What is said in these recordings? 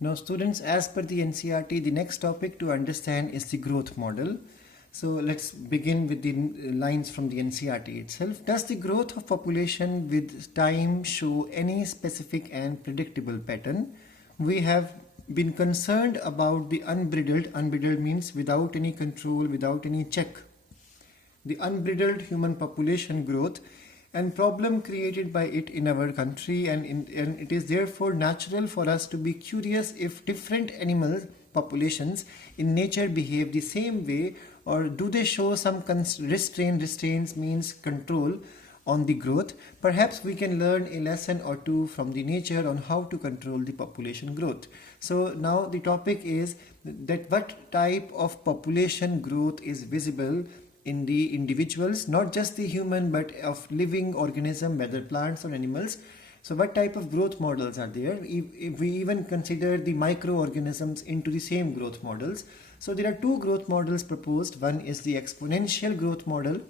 Now students, as per the NCERT, the next topic to understand is the growth model. So let's begin with the lines from the NCERT itself. Does the growth of population with time show any specific and predictable pattern? We have been concerned about the unbridled means without any control, without any check, the unbridled human population growth and problem created by it in our country, and it is therefore natural for us to be curious if different animal populations in nature behave the same way, or do they show some restraints means control on the growth. Perhaps we can learn a lesson or two from the nature on how to control the population growth. So now the topic is that what type of population growth is visible in the individuals, not just the human but of living organism, whether plants or animals. So what type of growth models are there? If we even consider the microorganisms into the same growth models. So there are two growth models proposed. One is the exponential growth model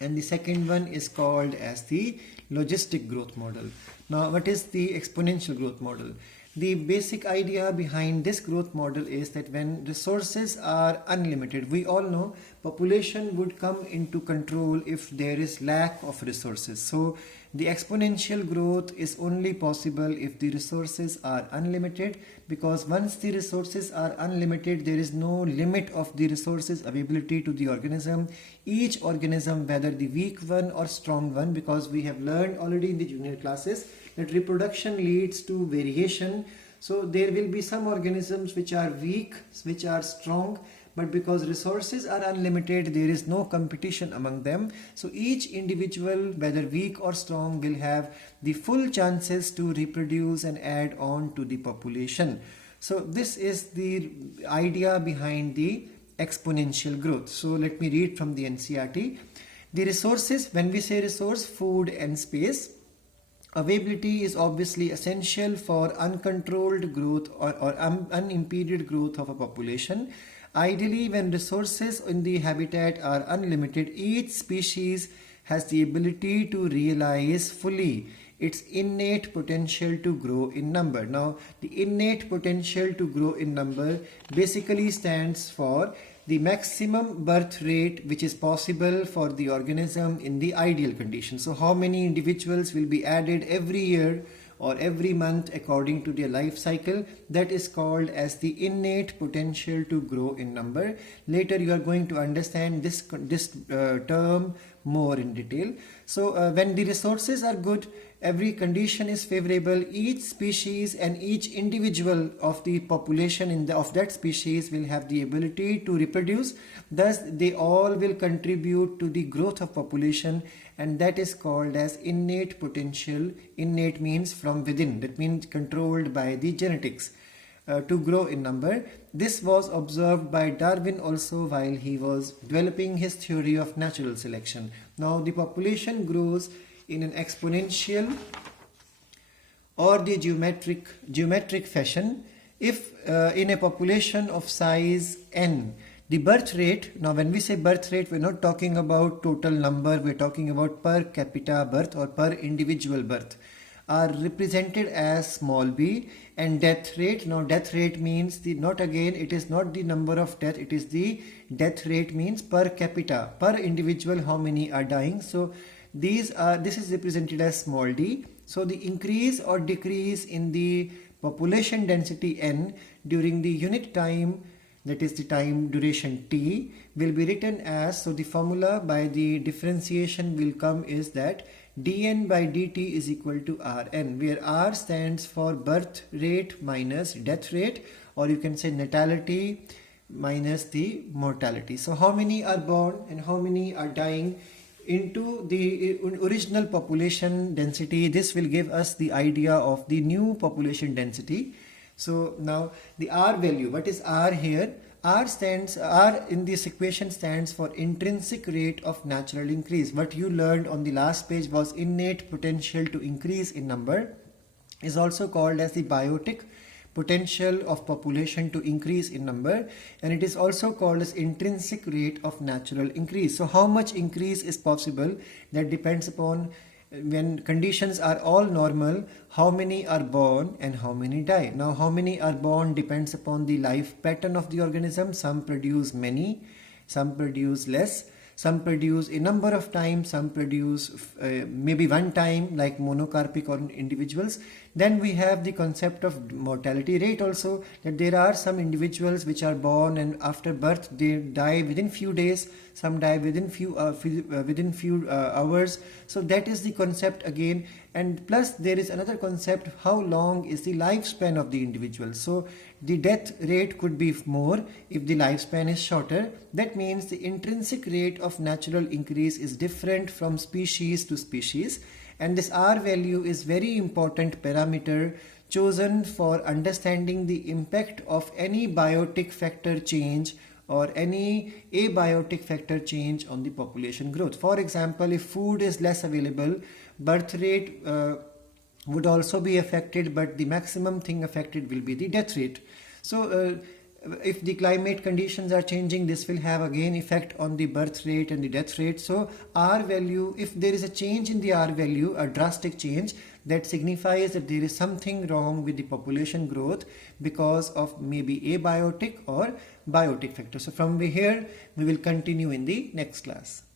and the second one is called as the logistic growth model. Now what is the exponential growth model? The basic idea behind this growth model is that when resources are unlimited, we all know population would come into control if there is lack of resources. So the exponential growth is only possible if the resources are unlimited, because once the resources are unlimited, there is no limit of the resources availability to the organism. Each organism, whether the weak one or strong one, because we have learned already in the junior classes that reproduction leads to variation. So there will be some organisms which are weak, which are strong, but because resources are unlimited, there is no competition among them. So each individual, whether weak or strong, will have the full chances to reproduce and add on to the population. So this is the idea behind the exponential growth. So let me read from the NCERT. The resources, when we say resource, food and space, availability is obviously essential for uncontrolled growth or unimpeded growth of a population. Ideally, when resources in the habitat are unlimited, each species has the ability to realize fully its innate potential to grow in number. Now, the innate potential to grow in number basically stands for the maximum birth rate which is possible for the organism in the ideal condition. So how many individuals will be added every year or every month according to their life cycle, that is called as the innate potential to grow in number. Later you are going to understand this term more in detail. So when the resources are good, every condition is favorable, each species and each individual of the population of that species will have the ability to reproduce. Thus they all will contribute to the growth of population, and that is called as innate potential. Innate means from within, that means controlled by the genetics. To grow in number. This was observed by Darwin also while he was developing his theory of natural selection. Now the population grows in an exponential or the geometric fashion if in a population of size n, the birth rate, now when we say birth rate, we're not talking about total number, we're talking about per capita birth or per individual birth, are represented as small b, and death rate, now death rate means it is not the number of death, it is the death rate means per capita, per individual how many are dying. So this is represented as small d. So the increase or decrease in the population density n during the unit time, that is the time duration t, will be written as, so the formula by the differentiation will come is that dn by dt is equal to rn, where r stands for birth rate minus death rate, or you can say natality minus the mortality. So how many are born and how many are dying into the original population density, this will give us the idea of the new population density. So now the R value, what is R here? R in this equation stands for intrinsic rate of natural increase. What you learned on the last page was innate potential to increase in number, is also called as the biotic potential of population to increase in number, and it is also called as intrinsic rate of natural increase. So how much increase is possible, that depends upon when conditions are all normal, how many are born and how many die. Now, how many are born depends upon the life pattern of the organism. Some produce many, some produce less, some produce a number of times, some produce maybe one time, like monocarpic or individuals. Then we have the concept of mortality rate also, that there are some individuals which are born and after birth they die within few days, some die within few hours. So that is the concept again. And plus there is another concept, how long is the lifespan of the individual. So the death rate could be more if the lifespan is shorter. That means the intrinsic rate of natural increase is different from species to species, and this R value is very important parameter chosen for understanding the impact of any biotic factor change or any abiotic factor change on the population growth. For example, if food is less available, birth rate would also be affected, but the maximum thing affected will be the death rate. So if the climate conditions are changing, this will have again effect on the birth rate and the death rate. So R value, if there is a change in the R value, a drastic change, that signifies that there is something wrong with the population growth because of maybe abiotic or biotic factor. So from here we will continue in the next class.